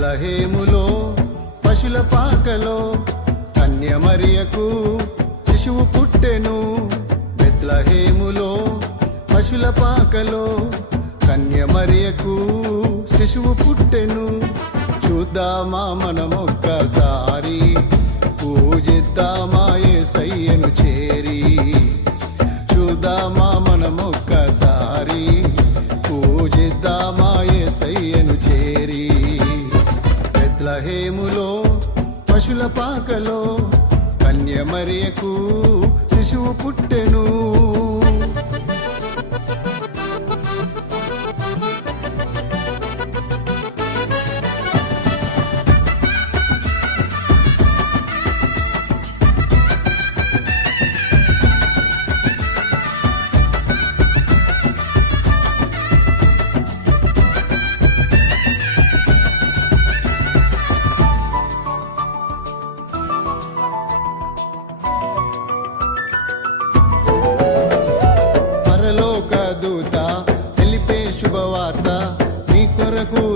బెత్లెహేములో పశుల పాకలో కన్య మరియకు శిశువు పుట్టెను. బెత్లెహేములో పశుల పాకలో కన్య మరియకు శిశువు పుట్టెను. చూద్దామా మనమొక్కసారి, పూజిద్దామా యేసయ్యను చేరి. చూద్దామా మనమొక్కసారి, పూజిద్దామా యేసయ్యను చేరి. బెత్లెహేములో పశుల పాకలో కన్య మరియకు శిశువు పుట్టెను.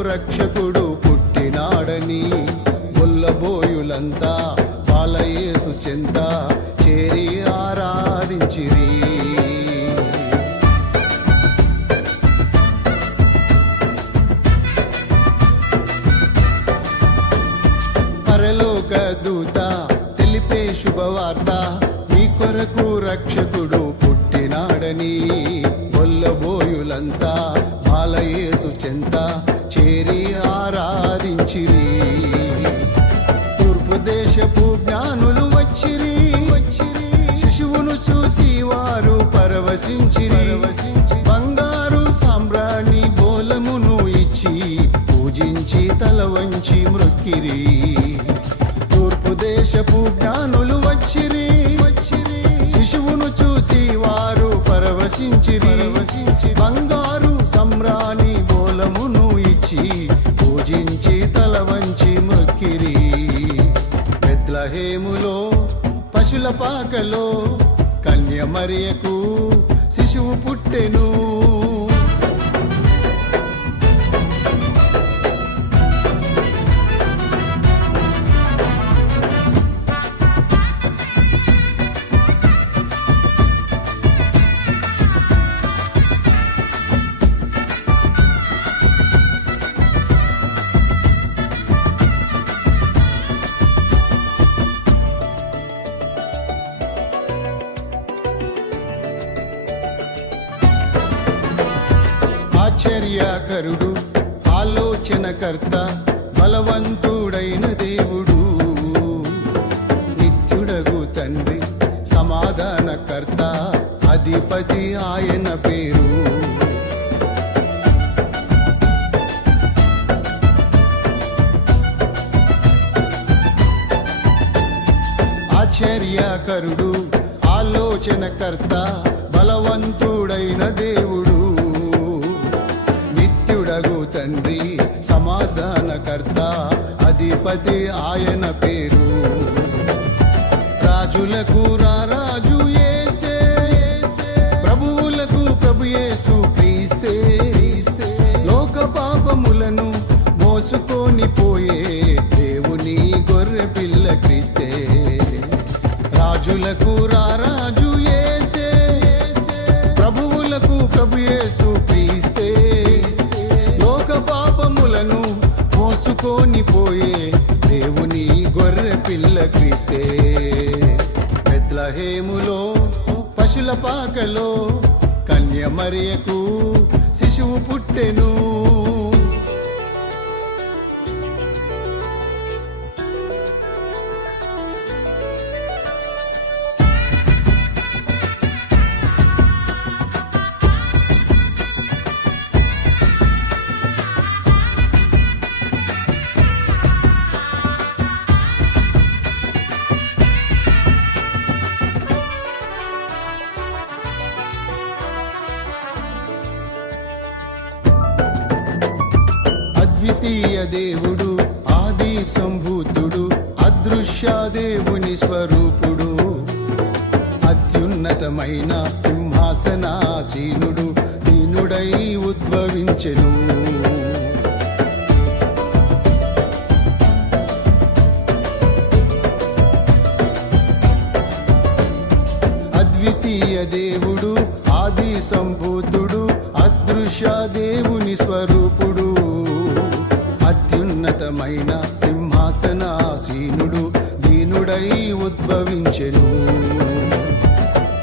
రక్షకుడు పుట్టినాడని గొల్లబోయులంతా బాలయేసు చెంత చేరి ఆరాధించిరి. పరలోక దూత తెలిపే శుభవార్త, మీ కొరకు రక్షకుడు పుట్టినాడని గొల్లబోయులంతా బాలయేసు చెంత చేరి ఆరాధించిరి. తూర్పు దేశపు జ్ఞానులు వచ్చిరి. శిశువును చూసి వారు పరవశించిరి. బంగారు సాంబ్రాణి బోలమును ఇచ్చి పూజించి తల వంచి మ్రొక్కిరి. తూర్పు దేశపు జ్ఞానులు వచ్చిరి. శిశువును చూసి వారు పరవశించిరి. బంగారు సాంబ్రాణి బోలమును పూజించి తల వంచి మొక్కిరి. బెత్లెహేములో పశుల పాకలో కన్య మరియకు శిశువు పుట్టెను. ఆశ్చర్యకరుడు, ఆలోచనకర్త, బలవంతుడైన దేవుడు, నిత్యుడగు తండ్రి, సమాధానకర్త, అధిపతి ఆయన పేరు. ఆశ్చర్యకరుడు, ఆలోచనకర్త, బలవంతుడైన దేవుడు, తండ్రి, సమాధానకర్త, అధిపతి ఆయన పేరు. రాజులకు రాజు యేసే, ప్రభువులకు ప్రభు యేసు క్రీస్తే. లోక పాపములను మోసుకొని పోయే దేవుని గొర్రె పిల్ల క్రీస్తే. రాజులకు రాజు యేసే, ప్రభువులకు ప్రభు యేసు క్రీస్తే. పాపములను మోసుకొని పోయే దేవుని గొర్రె పిల్ల క్రీస్తే. బెత్లెహేములో పశుల పాకలో కన్య మరియకు శిశువు పుట్టెను. అద్వితీయ దేవుడు, ఆది సంభూతుడు, అదృశ్య దేవుని స్వరూపుడు, అత్యున్నతమైన సింహాసనాసీనుడు, దీనుడై ఉద్భవించెను. సంభూతుడు అదృశ్య దేవుని స్వరూపుడు అత్యున్నతమైన సింహాసనాసీనుడు దీనుడై ఉద్భవించెను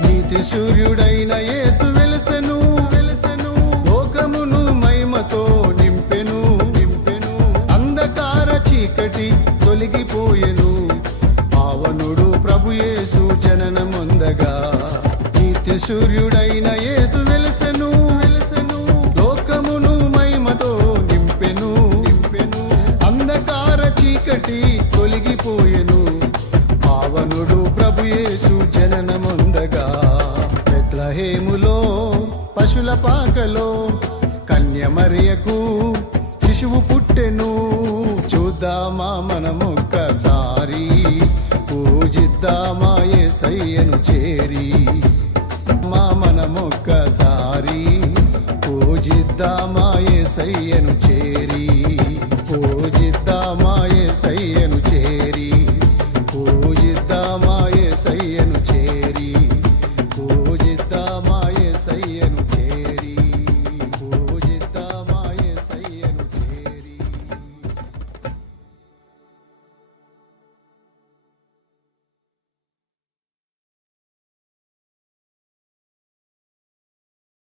నీతి సూర్యుడైన యేసు వెలసెను లోకమును మహిమతో నింపెను అంధకార చీకటి తొలగిపోయెను పావనుడు ప్రభు యేసు జననమొందగా నీతి సూర్యుడైన యేసు వెలసెను లోకమును మహిమతో నింపెను అంధకార చీకటి తొలగిపోయెను పావనుడు ప్రభు యేసు జననమొందగా బెత్లెహేములో పశుల పాకలో కన్య మరియకు శిశువు పుట్టెను చూద్దామా మనమొక్కసారి పూజిద్దామా యేసయ్యను చేరి మనమొక్కసారి పూజిద్దామా యేసయ్యను చేరి